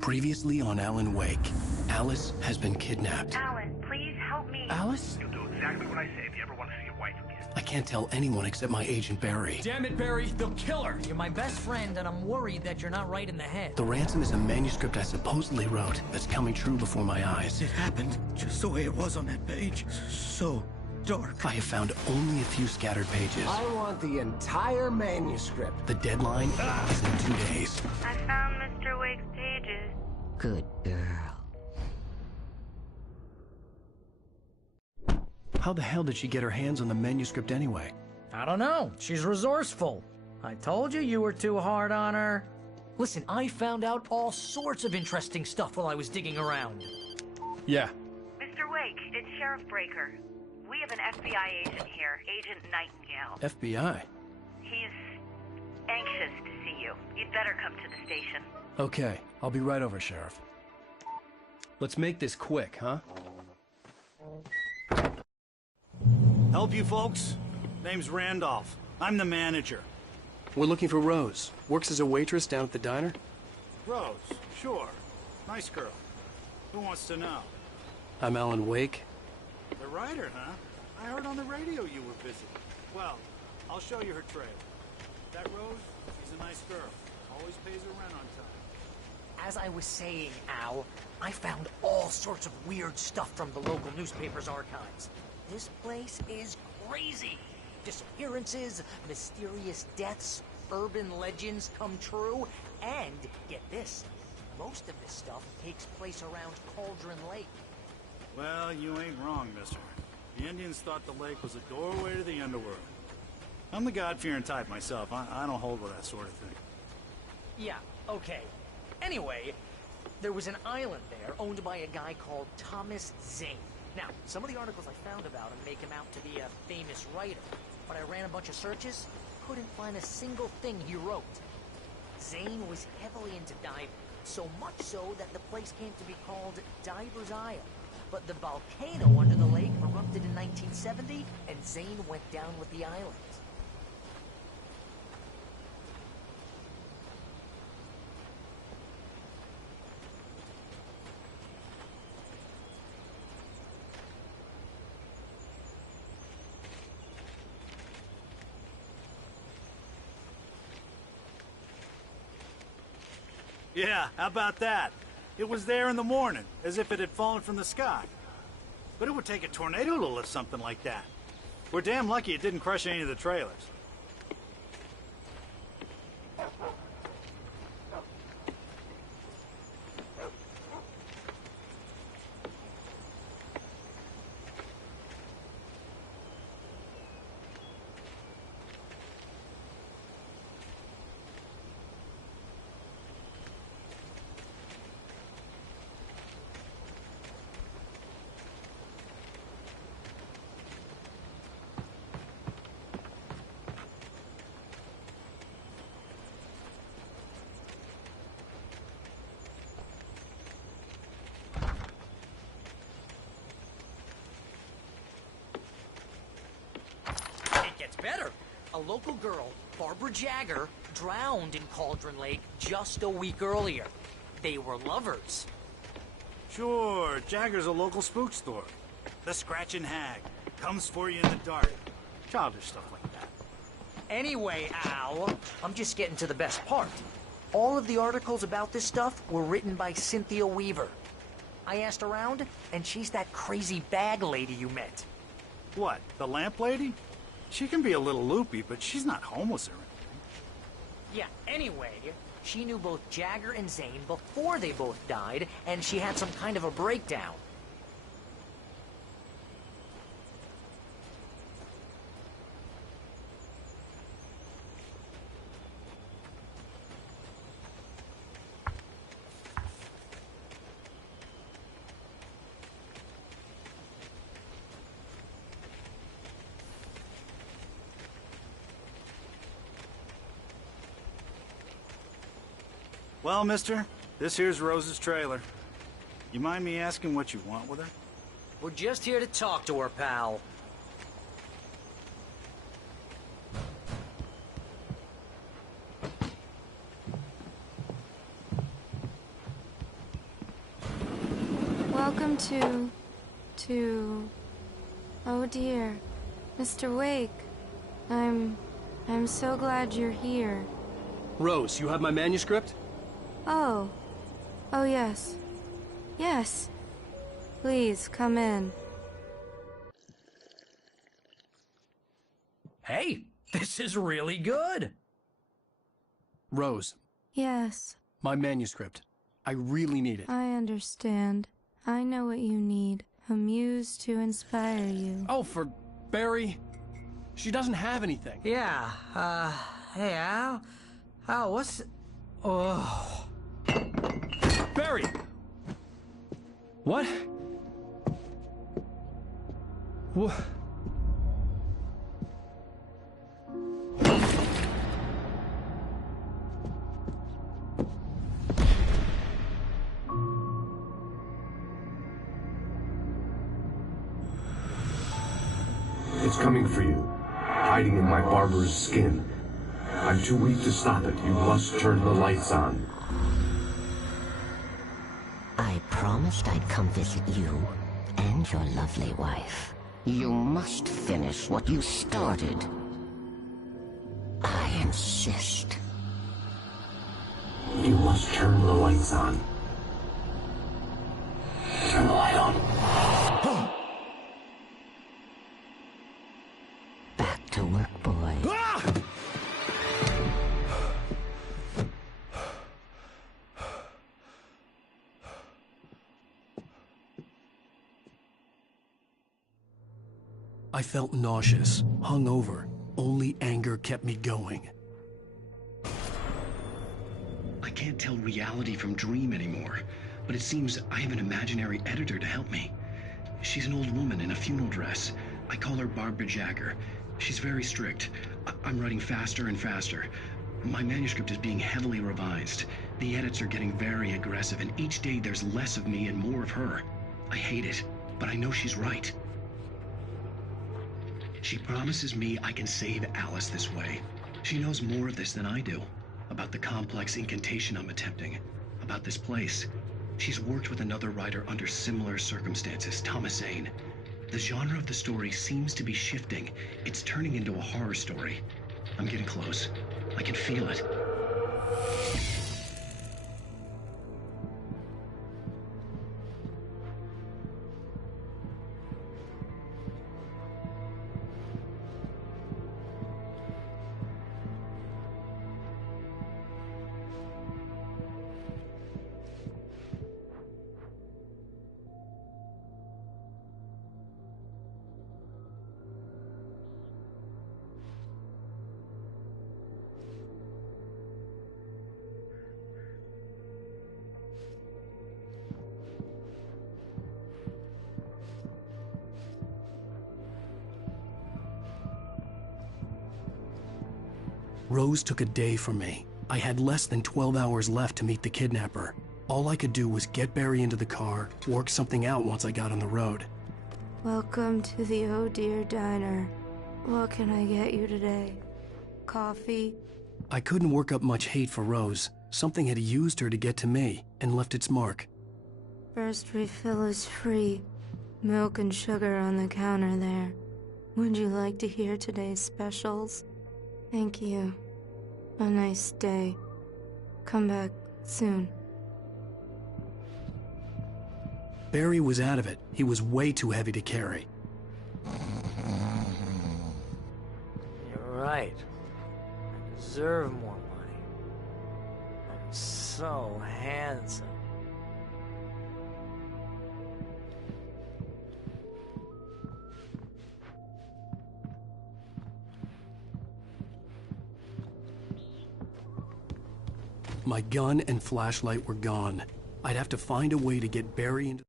Previously on Alan Wake, Alice has been kidnapped. Alan, please help me. Alice? You'll do exactly what I say if you ever want to see your wife again. I can't tell anyone except my agent Barry. Damn it, Barry, they'll kill her! You're my best friend, and I'm worried that you're not right in the head. The ransom is a manuscript I supposedly wrote that's coming true before my eyes. It happened just the way it was on that page. So dark. I have found only a few scattered pages. I want the entire manuscript. The deadline is in 2 days. I found Mr. Wake's pages. Good girl. How the hell did she get her hands on the manuscript anyway? I don't know. She's resourceful. I told you were too hard on her. Listen, I found out all sorts of interesting stuff while I was digging around. Yeah. Mr. Wake, it's Sheriff Breaker. We have an FBI agent here, Agent Nightingale. FBI? He's anxious to see you. You'd better come to the station. Okay, I'll be right over, Sheriff. Let's make this quick, huh? Help you folks? Name's Randolph. I'm the manager. We're looking for Rose. Works as a waitress down at the diner. Rose, sure. Nice girl. Who wants to know? I'm Alan Wake. The writer, huh? I heard on the radio you were busy. Well, I'll show you her trailer. That Rose, she's a nice girl. Always pays her rent on time. As I was saying, Al, I found all sorts of weird stuff from the local newspaper's archives. This place is crazy. Disappearances, mysterious deaths, urban legends come true, and, get this, most of this stuff takes place around Cauldron Lake. Well, you ain't wrong, mister. The Indians thought the lake was a doorway to the underworld. I'm the God-fearing type myself. I don't hold with that sort of thing. Yeah, okay. Anyway, there was an island there owned by a guy called Thomas Zane. Now, some of the articles I found about him make him out to be a famous writer, but I ran a bunch of searches, couldn't find a single thing he wrote. Zane was heavily into diving, so much so that the place came to be called Diver's Isle. But the volcano under the lake erupted in 1970, and Zane went down with the island. Yeah, how about that? It was there in the morning, as if it had fallen from the sky. But it would take a tornado to lift something like that. We're damn lucky it didn't crush any of the trailers. Gets better. A local girl, Barbara Jagger, drowned in Cauldron Lake just a week earlier. They were lovers. Sure, Jagger's a local spook story. The Scratching Hag comes for you in the dark. Childish stuff like that. Anyway, Al, I'm just getting to the best part. All of the articles about this stuff were written by Cynthia Weaver. I asked around, and she's that crazy bag lady you met. What, the lamp lady? She can be a little loopy, but she's not homeless or anything. Yeah, anyway, she knew both Jagger and Zane before they both died, and she had some kind of a breakdown. Well, mister, this here's Rose's trailer. You mind me asking what you want with her? We're just here to talk to her, pal. Welcome to... Oh dear, Mr. Wake. I'm so glad you're here. Rose, you have my manuscript? Oh. Oh, yes. Yes. Please, come in. Hey, this is really good. Rose, Yes, my manuscript. I really need it. I understand. I know what you need. A muse to inspire you. Oh, for Barry. She doesn't have anything. Yeah, hey, Al? Al, what's... Oh... Barry! What? What? It's coming for you, hiding in my barber's skin. I'm too weak to stop it. You must turn the lights on. I promised I'd come visit you and your lovely wife. You must finish what you started. I insist. You must turn the lights on. Turn the light on. Back to work, boy. I felt nauseous, hungover. Only anger kept me going. I can't tell reality from dream anymore, but it seems I have an imaginary editor to help me. She's an old woman in a funeral dress. I call her Barbara Jagger. She's very strict. I'm writing faster and faster. My manuscript is being heavily revised. The edits are getting very aggressive, and each day there's less of me and more of her. I hate it, but I know she's right. She promises me I can save Alice this way. She knows more of this than I do. About the complex incantation I'm attempting. About this place. She's worked with another writer under similar circumstances, Thomas Zane. The genre of the story seems to be shifting. It's turning into a horror story. I'm getting close. I can feel it. Rose took a day from me. I had less than 12 hours left to meet the kidnapper. All I could do was get Barry into the car, work something out once I got on the road. Welcome to the Oh Dear Diner. What can I get you today? Coffee? I couldn't work up much hate for Rose. Something had used her to get to me and left its mark. First refill is free. Milk and sugar on the counter there. Would you like to hear today's specials? Thank you. A nice day. Come back soon. Barry was out of it. He was way too heavy to carry. You're right. I deserve more money. I'm so handsome. My gun and flashlight were gone. I'd have to find a way to get Barry into...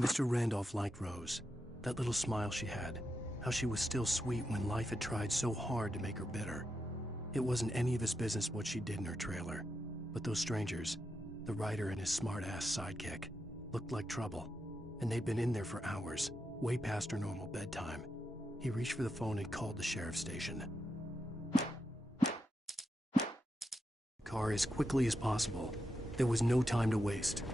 Mr. Randolph liked Rose. That little smile she had. How she was still sweet when life had tried so hard to make her bitter. It wasn't any of his business what she did in her trailer. But those strangers, the writer and his smart-ass sidekick, looked like trouble. And they'd been in there for hours, way past her normal bedtime. He reached for the phone and called the sheriff's station. Car as quickly as possible. There was no time to waste.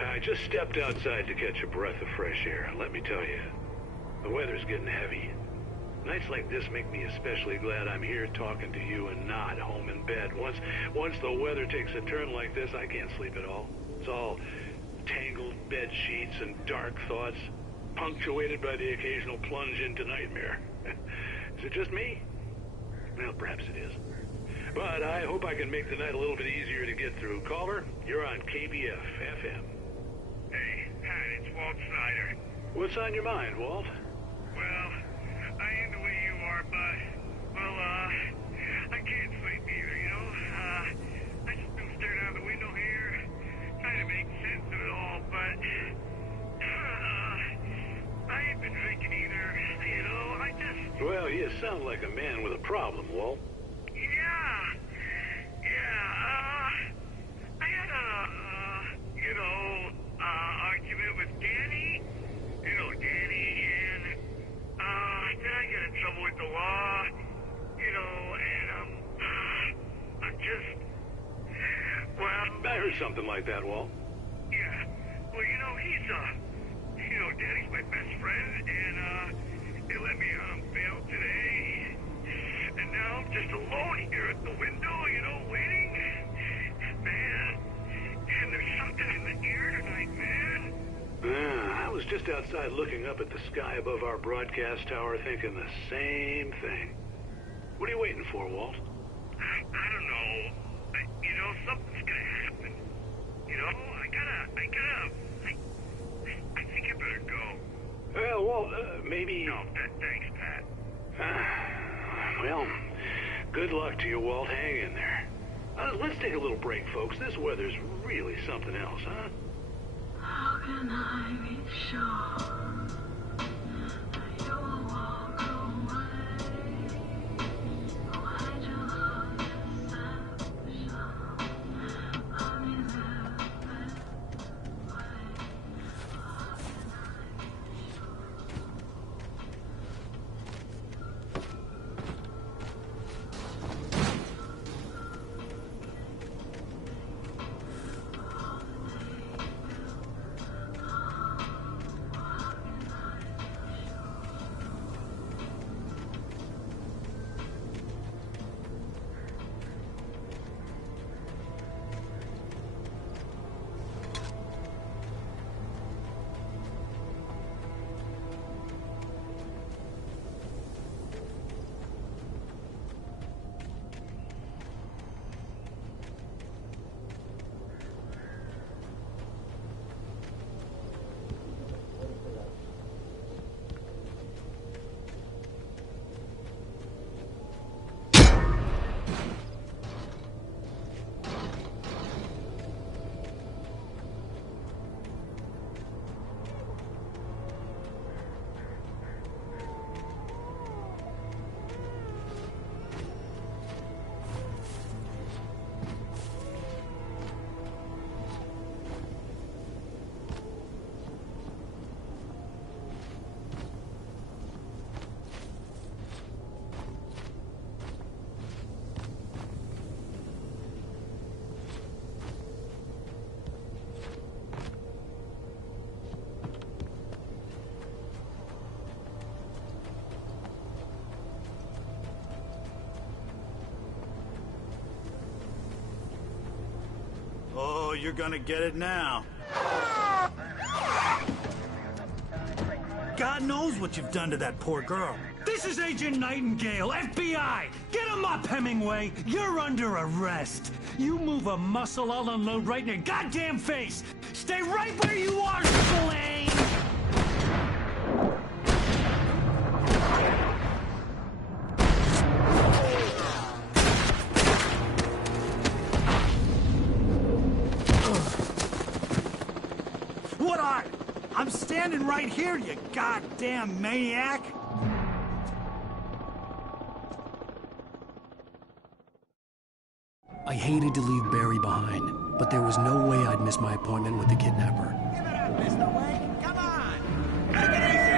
I just stepped outside to catch a breath of fresh air. Let me tell you, the weather's getting heavy. Nights like this make me especially glad I'm here talking to you and not home in bed. Once the weather takes a turn like this, I can't sleep at all. It's all tangled bed sheets and dark thoughts. punctuated by the occasional plunge into nightmare. Is it just me? Well, perhaps it is. But I hope I can make the night a little bit easier to get through. Caller, you're on KBF FM. Hey, Pat, it's Walt Snyder. What's on your mind, Walt? Well, I ain't the way you are, but, well, I can't sleep either, you know? I just been staring out the window here, trying to make sense of it all, but, I ain't been drinking either, you know? I just... Well, you sound like a man with a problem, Walt. I had argument with Danny. You know, Danny, and, then I get in trouble with the law, you know, and, I'm just, well... I heard something like that, Walt. Yeah. Well, you know, Danny's my best friend, and, they let me out on bail today. And now I'm just alone here at the window, you know, waiting. Man, and there's something in the air tonight, man. I was just outside looking up at the sky above our broadcast tower thinking the same thing. What are you waiting for, Walt? I don't know. You know, something's gonna happen. You know, I think I better go. Well, Walt, maybe... No, thanks, Pat. Well, good luck to you, Walt. Hang in there. Let's take a little break, folks. This weather's really something else, huh? How can I be sure you'll walk away? Why'd you love deception? I mean, Oh, you're gonna get it now. God knows what you've done to that poor girl. This is Agent Nightingale, FBI! Get him up, Hemingway! You're under arrest! You move a muscle, I'll unload right in your goddamn face! Stay right where you are, Spillane! I'm standing right here, you goddamn maniac! I hated to leave Barry behind, but there was no way I'd miss my appointment with the kidnapper. Give it up, Mr. Wayne. Come on. Take it easy.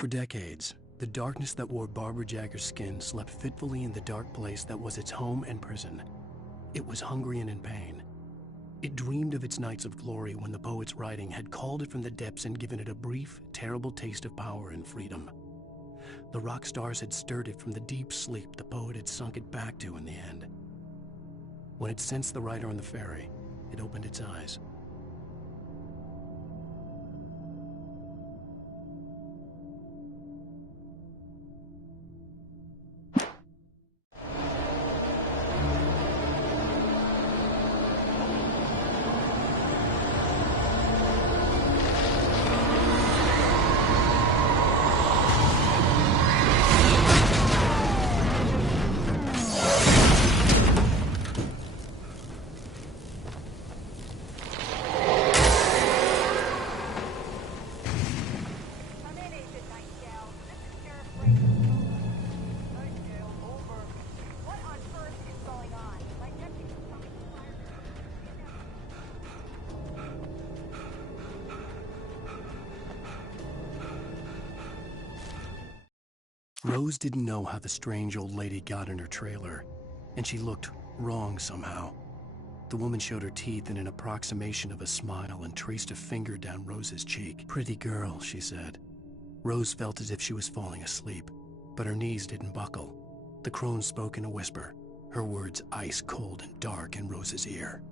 For decades, the darkness that wore Barbara Jagger's skin slept fitfully in the dark place that was its home and prison. It was hungry and in pain. It dreamed of its nights of glory when the poet's writing had called it from the depths and given it a brief, terrible taste of power and freedom. The rock stars had stirred it from the deep sleep the poet had sunk it back to in the end. When it sensed the writer on the ferry, it opened its eyes. Rose didn't know how the strange old lady got in her trailer, and she looked wrong somehow. The woman showed her teeth in an approximation of a smile and traced a finger down Rose's cheek. "Pretty girl," she said. Rose felt as if she was falling asleep, but her knees didn't buckle. The crone spoke in a whisper, her words ice cold and dark in Rose's ear.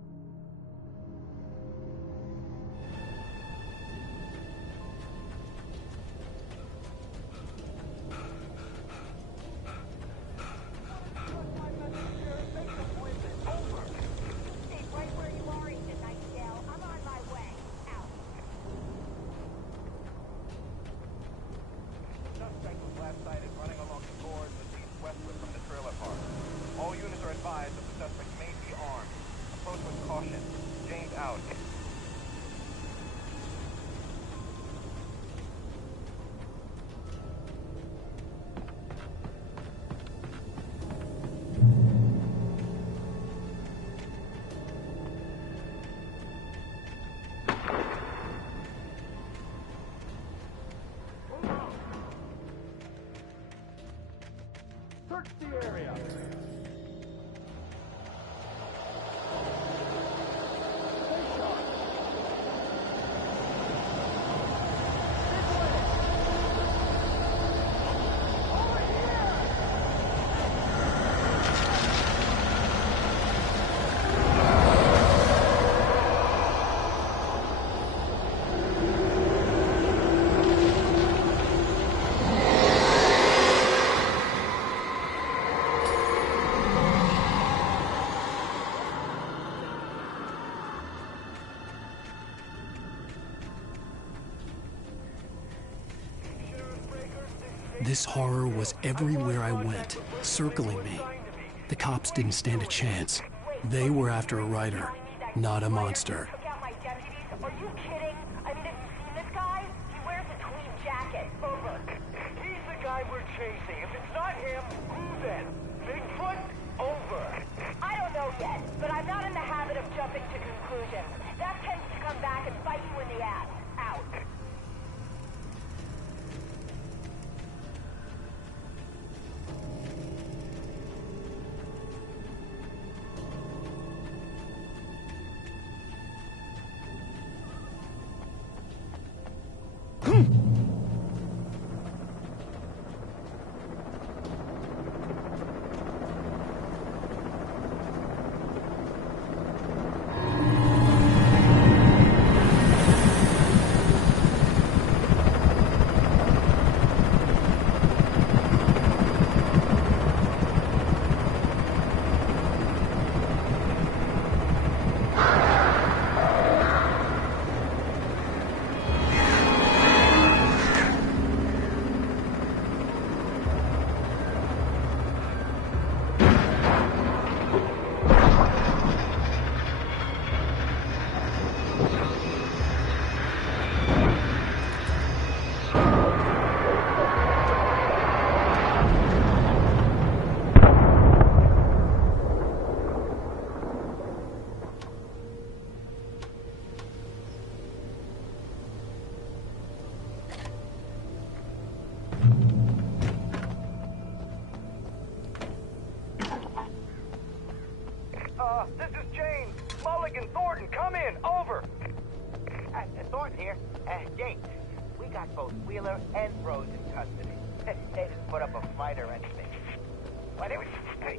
Search the area. This horror was everywhere I went, circling me. The cops didn't stand a chance. They were after a writer, not a monster. Are you kidding? I mean, have you seen this guy? He wears a tweed jacket. Over. He's the guy we're chasing. If it's not him, who then? Bigfoot? Over. I don't know yet, but I'm not in the habit of jumping to conclusions. That tends to come back and bite you in the ass. Out. got both Wheeler and Rose in custody. They didn't put up a fight or anything. Why, they were... Hey,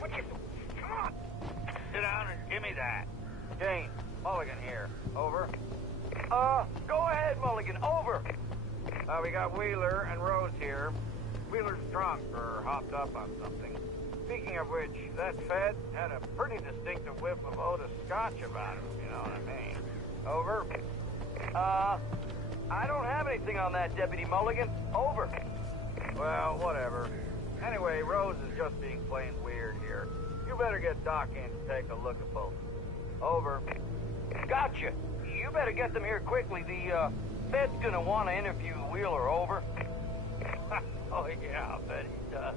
what you... Come on! Sit down and give me that. Jane, Mulligan here. Over. Go ahead, Mulligan. Over. We got Wheeler and Rose here. Wheeler's drunk or hopped up on something. Speaking of which, that Fed had a pretty distinctive whiff of Otis Scotch about him, you know what I mean. Over. I don't have anything on that, Deputy Mulligan. Over. Well, whatever. Anyway, Rose is just being plain weird here. You better get Doc in to take a look at both. Over. Gotcha. You better get them here quickly. The, Fed's gonna want to interview Wheeler. Over. Oh, yeah, I bet he does.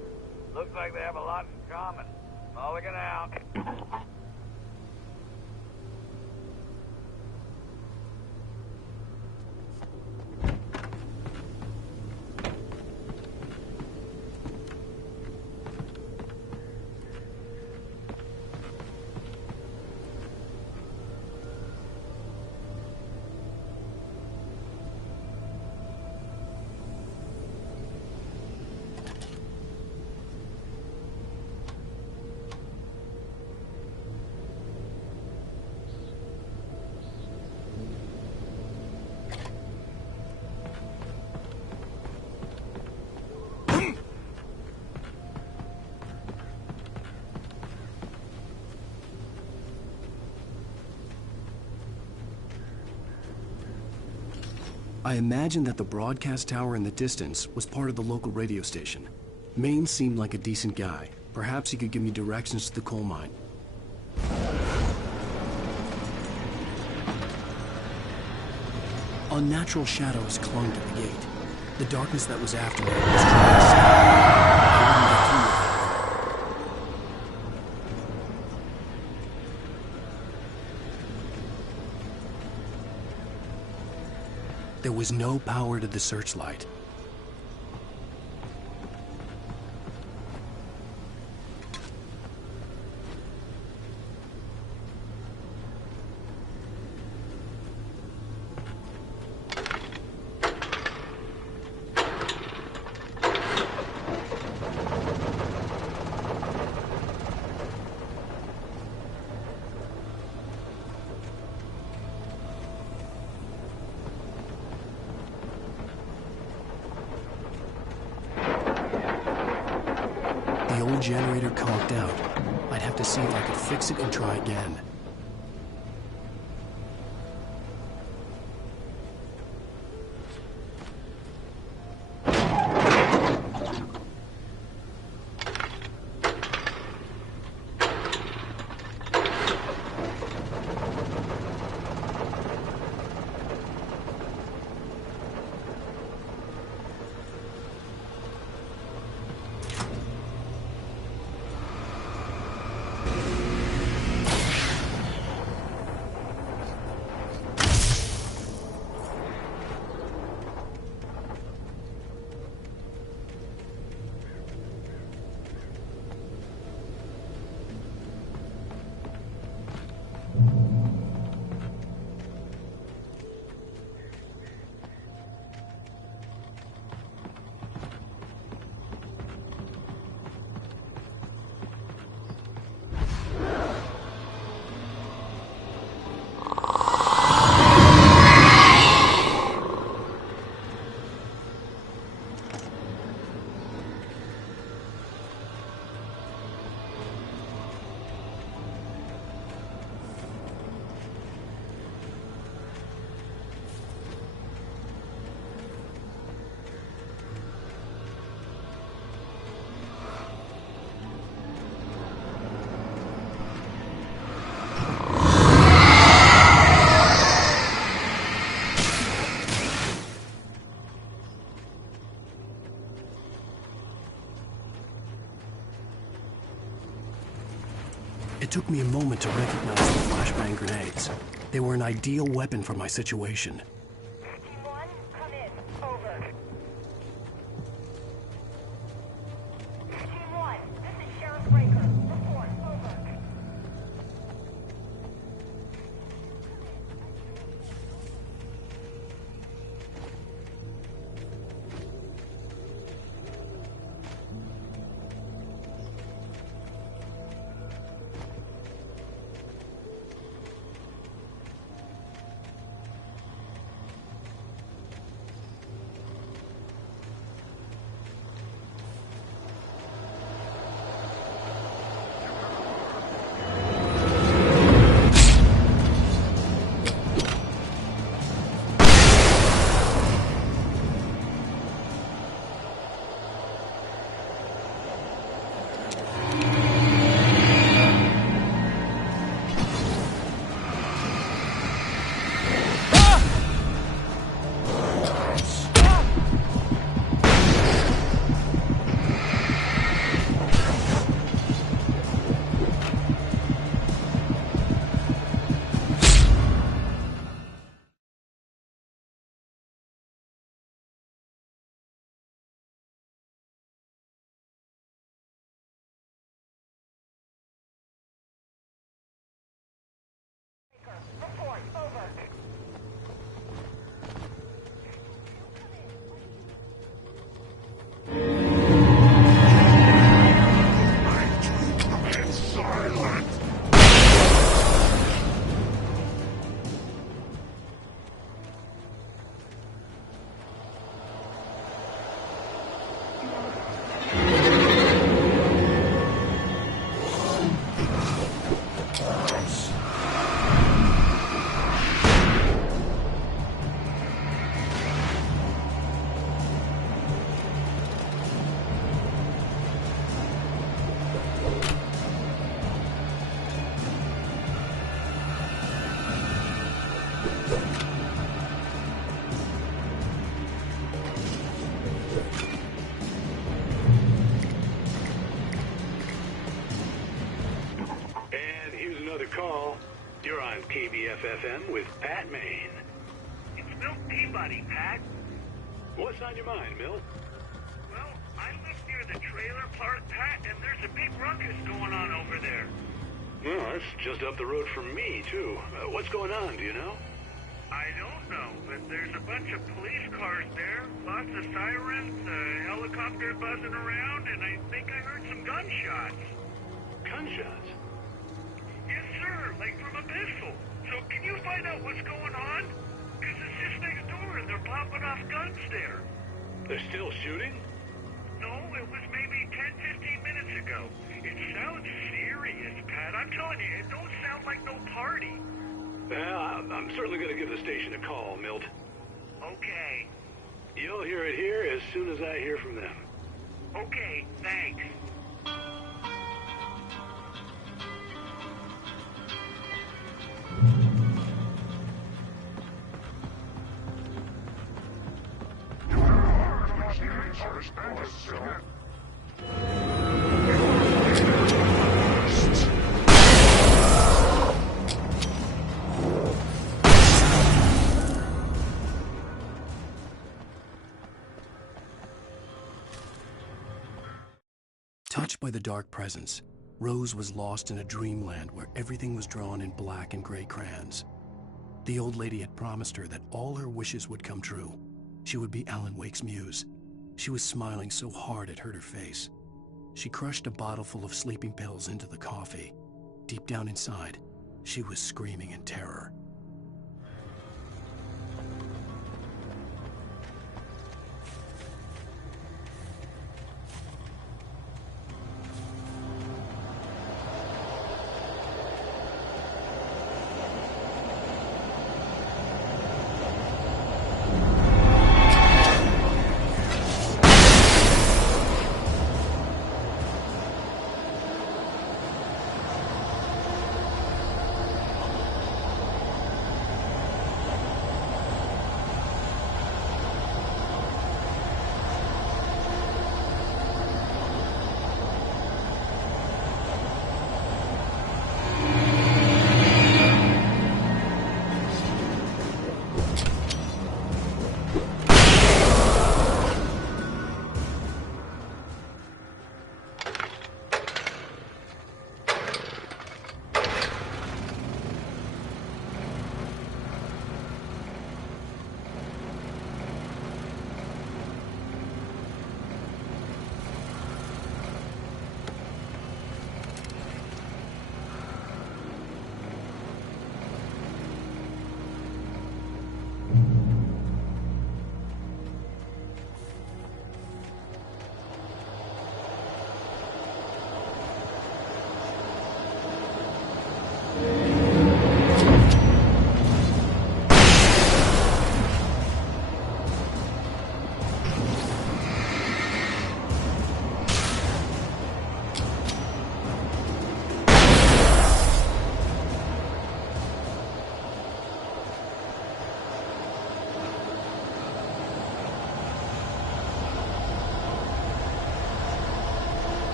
Looks like they have a lot in common. Mulligan out. I imagined that the broadcast tower in the distance was part of the local radio station. Maine seemed like a decent guy. Perhaps he could give me directions to the coal mine. Unnatural shadows clung to the gate. The darkness that was after me was trying to stop me. I wouldn't get through it. There was no power to the searchlight. The old generator conked out. I'd have to see if I could fix it and try again. It took me a moment to recognize the flashbang grenades. They were an ideal weapon for my situation. Team 1, come in. Over. Team 1, this is Sheriff Breaker. Report. Over. You're on KBFFM with Pat Maine. It's Milt Peabody, Pat. What's on your mind, Milt? Well, I live near the trailer park, Pat, and there's a big ruckus going on over there. Well, that's just up the road from me, too. What's going on, do you know? I don't know, but there's a bunch of police cars there, lots of sirens, a helicopter buzzing around, and I think I heard some gunshots. Gunshots? Yes, sir, like from a pistol. So can you find out what's going on? Because it's just next door and they're popping off guns there. They're still shooting? No, it was maybe 10, 15 minutes ago. It sounds serious, Pat. I'm telling you, it don't sound like no party. Well, I'm certainly going to give the station a call, Milt. Okay. You'll hear it here as soon as I hear from them. Okay, thanks. Touched by the dark presence, Rose was lost in a dreamland where everything was drawn in black and gray crayons. The old lady had promised her that all her wishes would come true. She would be Alan Wake's muse. She was smiling so hard it hurt her face. She crushed a bottle full of sleeping pills into the coffee. Deep down inside, she was screaming in terror.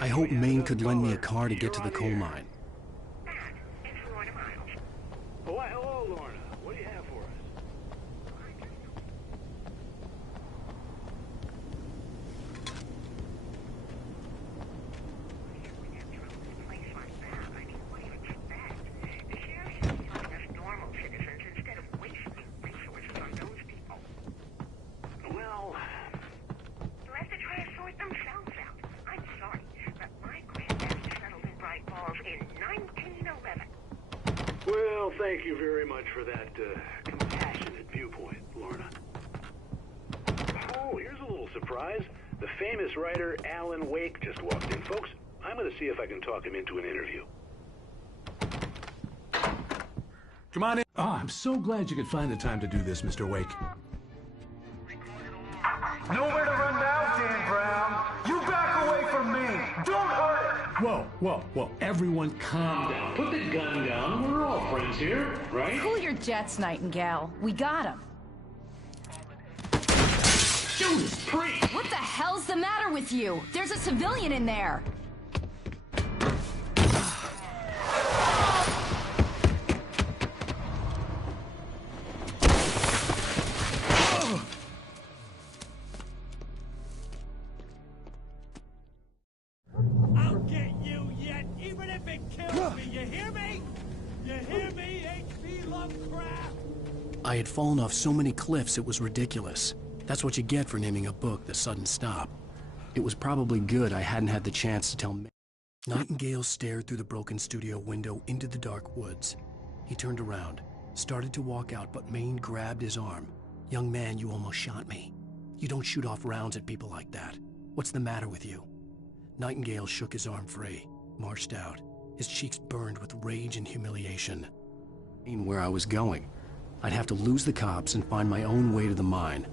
I hope Maine could lend me a car to get to the coal mine. Why, hello, Lorna. Well, thank you very much for that compassionate viewpoint, Lorna. Oh, here's a little surprise. The famous writer Alan Wake just walked in. Folks, I'm going to see if I can talk him into an interview. Come on in. Oh, I'm so glad you could find the time to do this, Mr. Wake. Nowhere to run now, Dan Brown. You back away from me. Don't hurt. Whoa. Everyone calm down. Put the gun down. We're all friends here, right? Cool your jets, Nightingale. We got him. Judas Priest! What the hell's the matter with you? There's a civilian in there. I'll get you yet, even if it kills me. You hear me? You hear me, H.P. Lovecraft? I had fallen off so many cliffs it was ridiculous. That's what you get for naming a book The Sudden Stop. It was probably good I hadn't had the chance to tell Nightingale stared through the broken studio window into the dark woods. He turned around, started to walk out, but Maine grabbed his arm. "Young man, you almost shot me. You don't shoot off rounds at people like that. What's the matter with you?" Nightingale shook his arm free, marched out. His cheeks burned with rage and humiliation. Where I was going. I'd have to lose the cops and find my own way to the mine.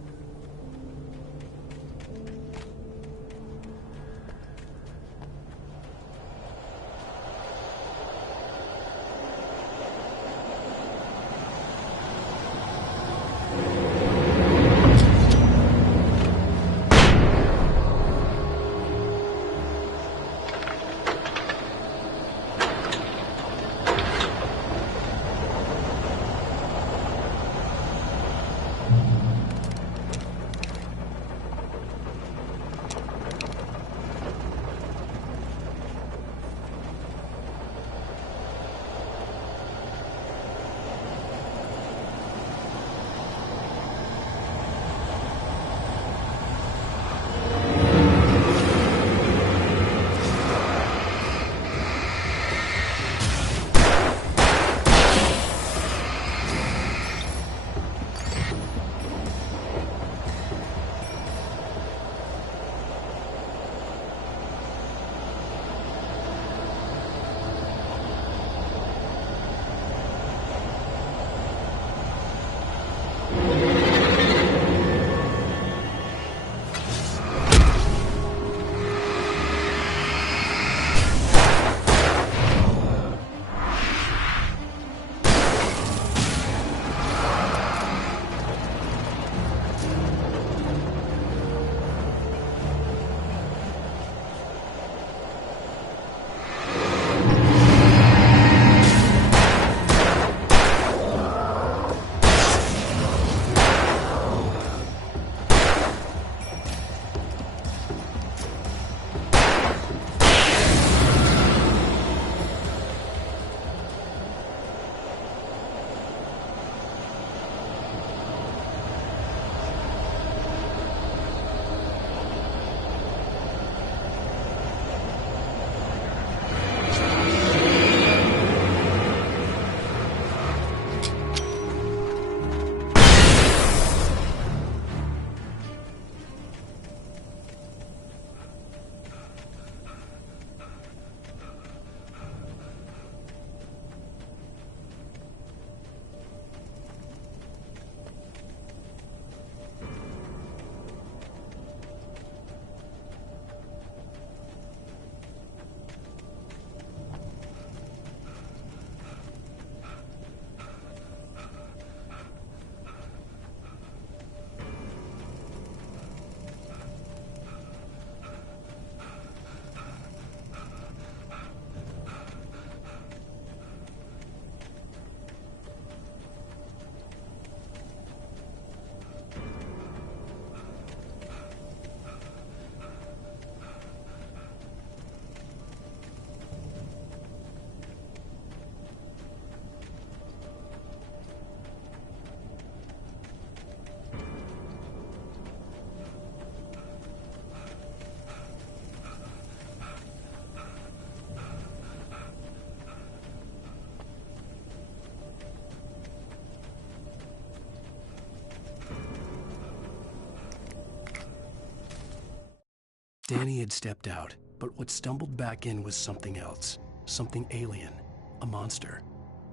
Danny had stepped out, but what stumbled back in was something else. Something alien. A monster.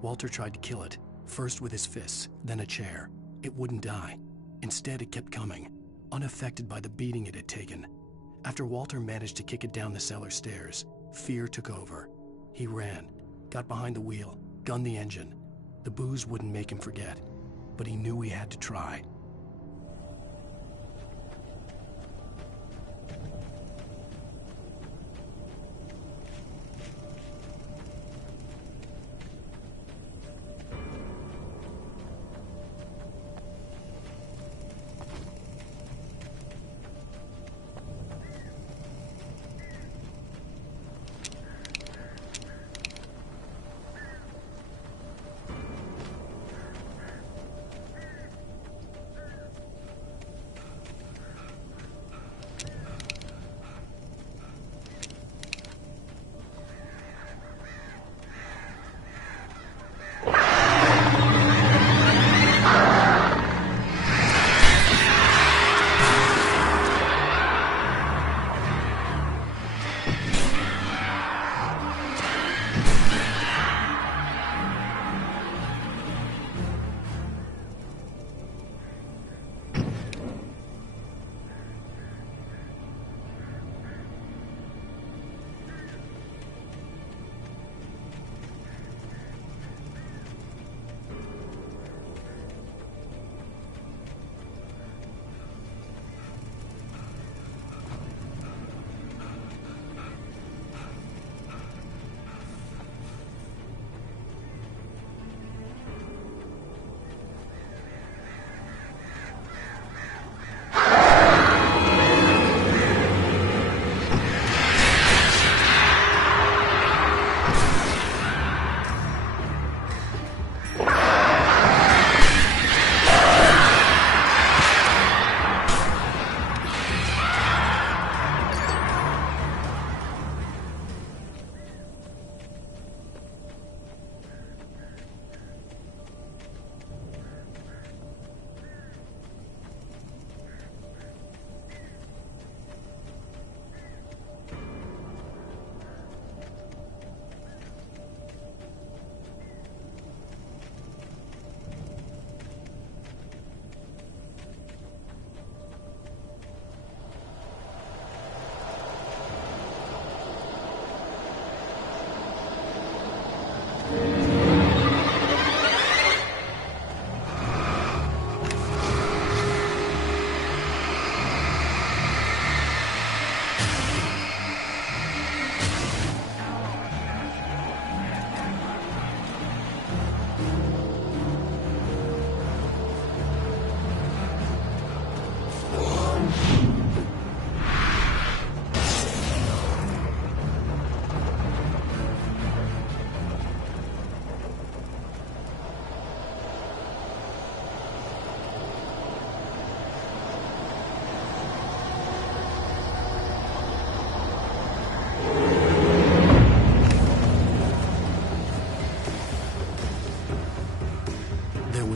Walter tried to kill it, first with his fists, then a chair. It wouldn't die. Instead, it kept coming, unaffected by the beating it had taken. After Walter managed to kick it down the cellar stairs, fear took over. He ran, got behind the wheel, gunned the engine. The booze wouldn't make him forget, but he knew he had to try.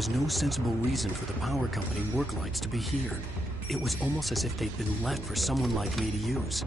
was no sensible reason for the power company work lights to be here. It was almost as if they'd been left for someone like me to use.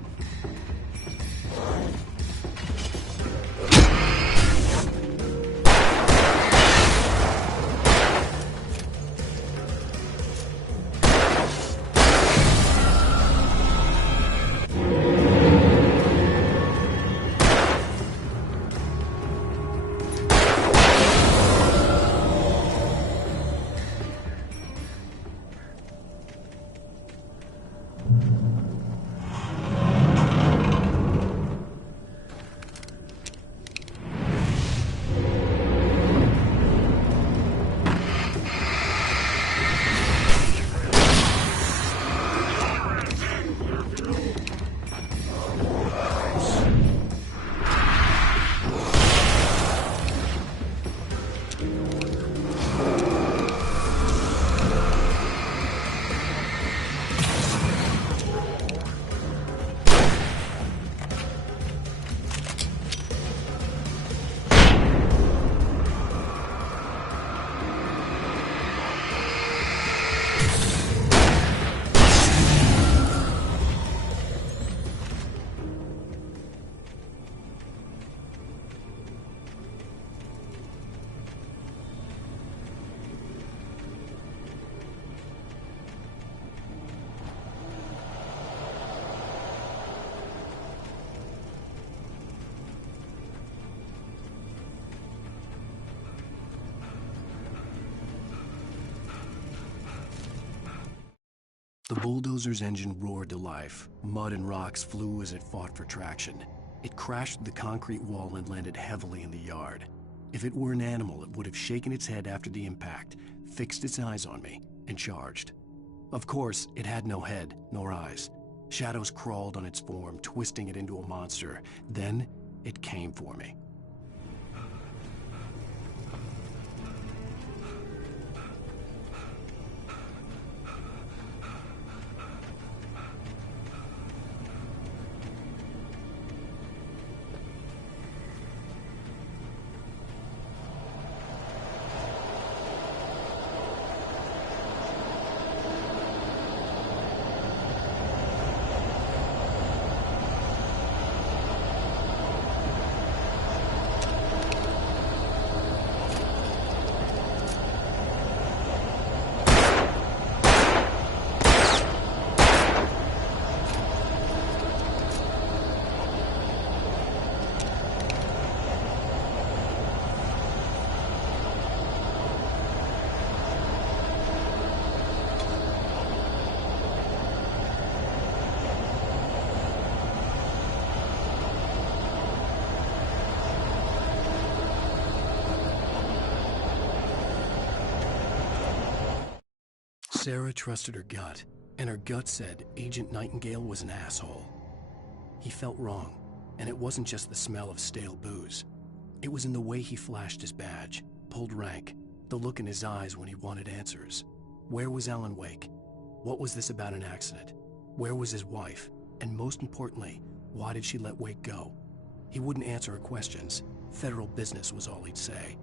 The bulldozer's engine roared to life. Mud and rocks flew as it fought for traction. It crashed through the concrete wall and landed heavily in the yard. If it were an animal, it would have shaken its head after the impact, fixed its eyes on me, and charged. Of course, it had no head, nor eyes. Shadows crawled on its form, twisting it into a monster. Then, it came for me. Sarah trusted her gut, and her gut said Agent Nightingale was an asshole. He felt wrong, and it wasn't just the smell of stale booze. It was in the way he flashed his badge, pulled rank, the look in his eyes when he wanted answers. Where was Alan Wake? What was this about an accident? Where was his wife? And most importantly, why did she let Wake go? He wouldn't answer her questions. Federal business was all he'd say.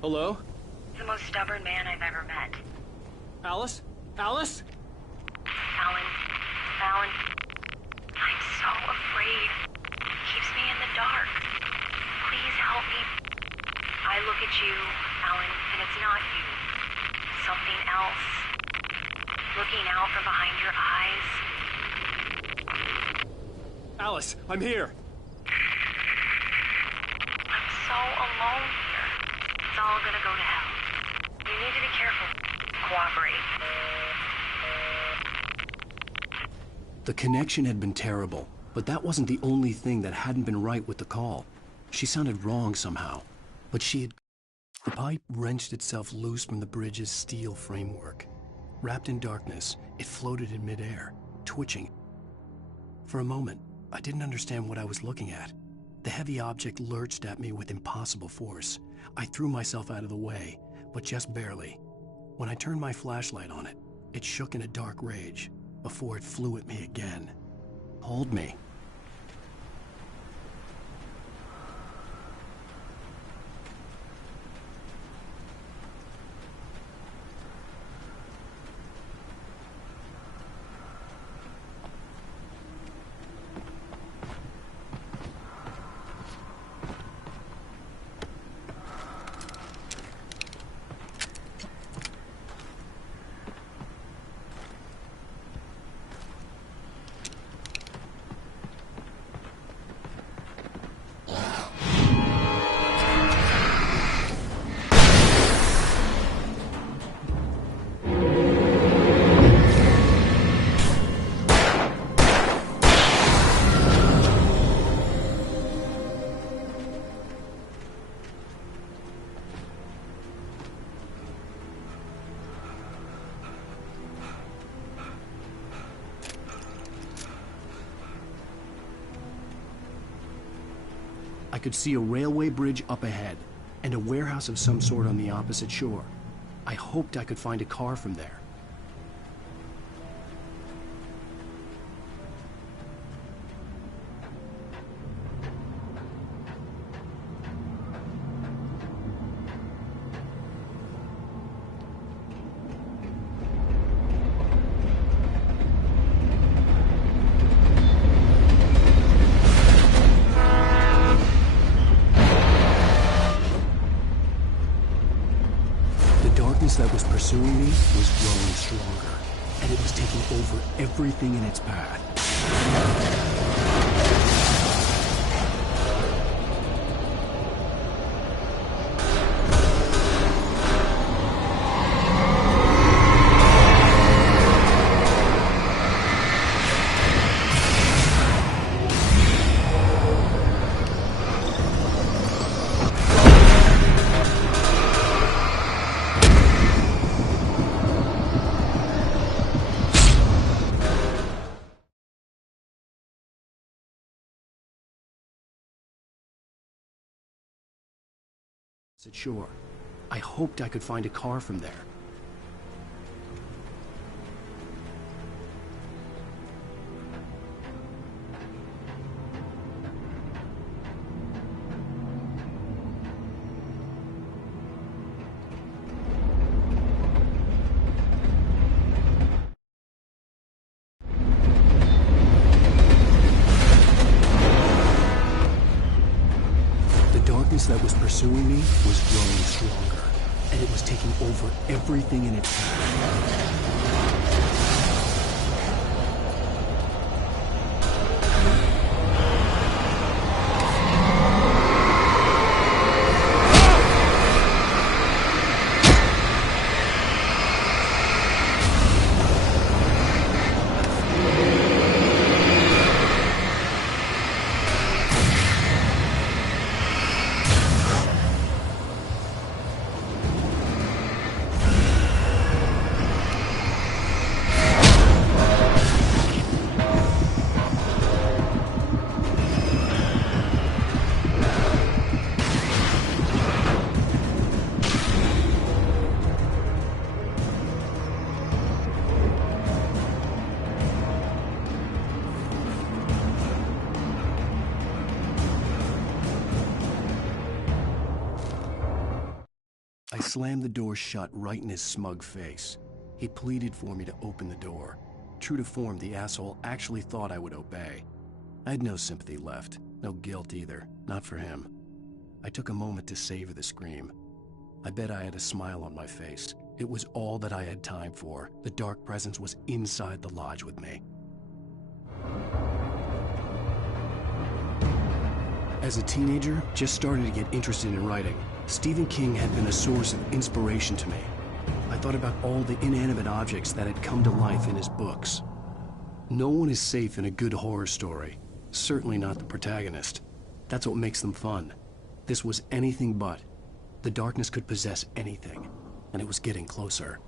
Hello? The most stubborn man I've ever met. Alice? Alice? Alan. Alan. I'm so afraid. Keeps me in the dark. Please help me. I look at you, Alan, and it's not you. Something else. Looking out from behind your eyes. Alice, I'm here. I'm so alone here. It's all gonna go to hell. You need to be careful. Cooperate. The connection had been terrible, but that wasn't the only thing that hadn't been right with the call. She sounded wrong somehow, but she had... The pipe wrenched itself loose from the bridge's steel framework. Wrapped in darkness, it floated in midair, twitching. For a moment, I didn't understand what I was looking at. The heavy object lurched at me with impossible force. I threw myself out of the way, but just barely. When I turned my flashlight on it, it shook in a dark rage before it flew at me again. Hold me. I could see a railway bridge up ahead, and a warehouse of some sort on the opposite shore. I hoped I could find a car from there. pursuing me was growing stronger, and it was taking over everything in its path. Said sure. I hoped I could find a car from there. That was pursuing me was growing stronger, and it was taking over everything in its path. I slammed the door shut right in his smug face. He pleaded for me to open the door. True to form, the asshole actually thought I would obey. I had no sympathy left, no guilt either, not for him. I took a moment to savor the scream. I bet I had a smile on my face. It was all that I had time for. The dark presence was inside the lodge with me. As a teenager, just starting to get interested in writing, Stephen King had been a source of inspiration to me. I thought about all the inanimate objects that had come to life in his books. No one is safe in a good horror story. Certainly not the protagonist. That's what makes them fun. This was anything but. The darkness could possess anything, and it was getting closer.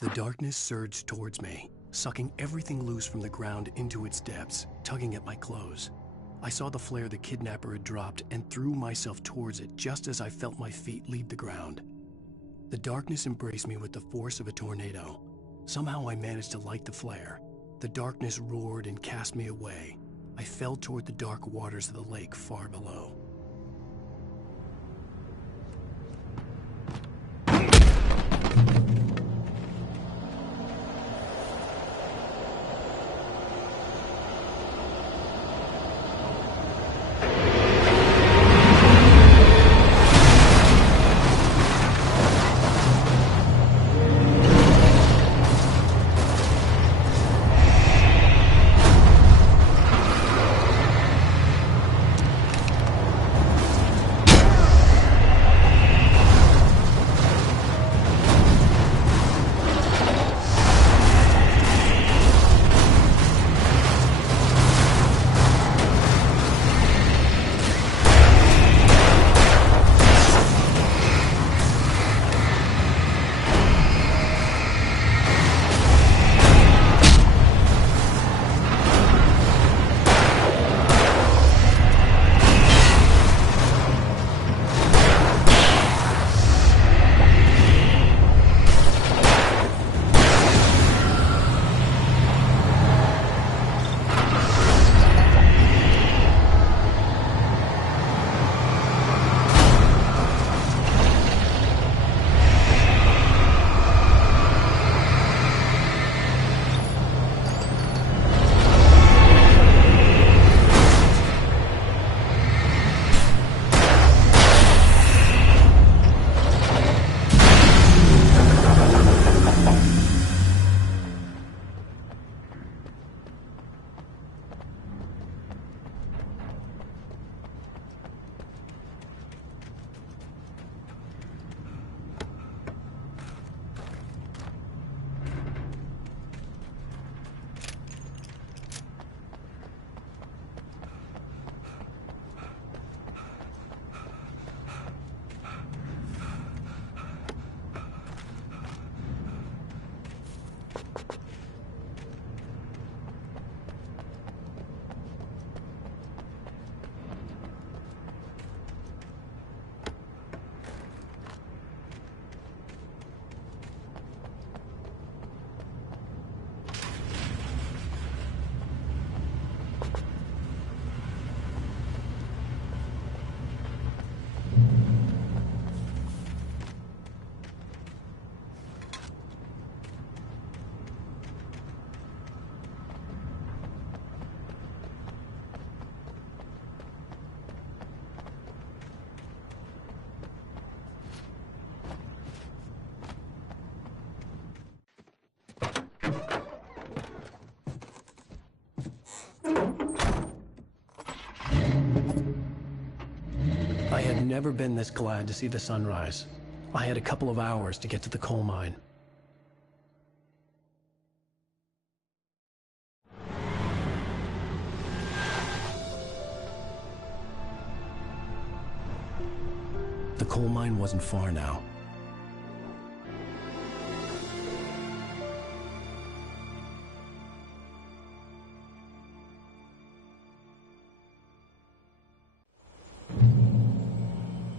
The darkness surged towards me, sucking everything loose from the ground into its depths, tugging at my clothes. I saw the flare the kidnapper had dropped and threw myself towards it just as I felt my feet leave the ground. The darkness embraced me with the force of a tornado. Somehow I managed to light the flare. The darkness roared and cast me away. I fell toward the dark waters of the lake far below. I had never been this glad to see the sunrise. I had a couple of hours to get to the coal mine. The coal mine wasn't far now.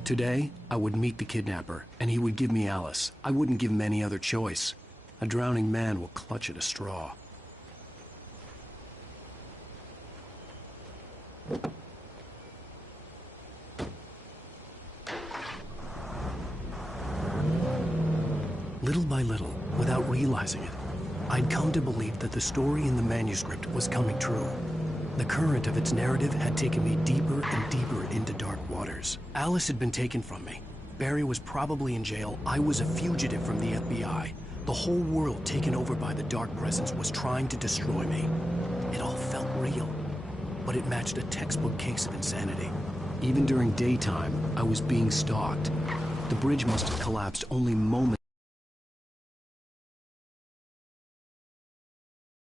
Today, I would meet the kidnapper, and he would give me Alice. I wouldn't give him any other choice. A drowning man will clutch at a straw. Little by little, without realizing it, I'd come to believe that the story in the manuscript was coming true. The current of its narrative had taken me deeper and deeper into dark waters. Alice had been taken from me. Barry was probably in jail. I was a fugitive from the FBI. The whole world taken over by the Dark Presence was trying to destroy me. It all felt real, but it matched a textbook case of insanity. Even during daytime, I was being stalked. The bridge must have collapsed only moments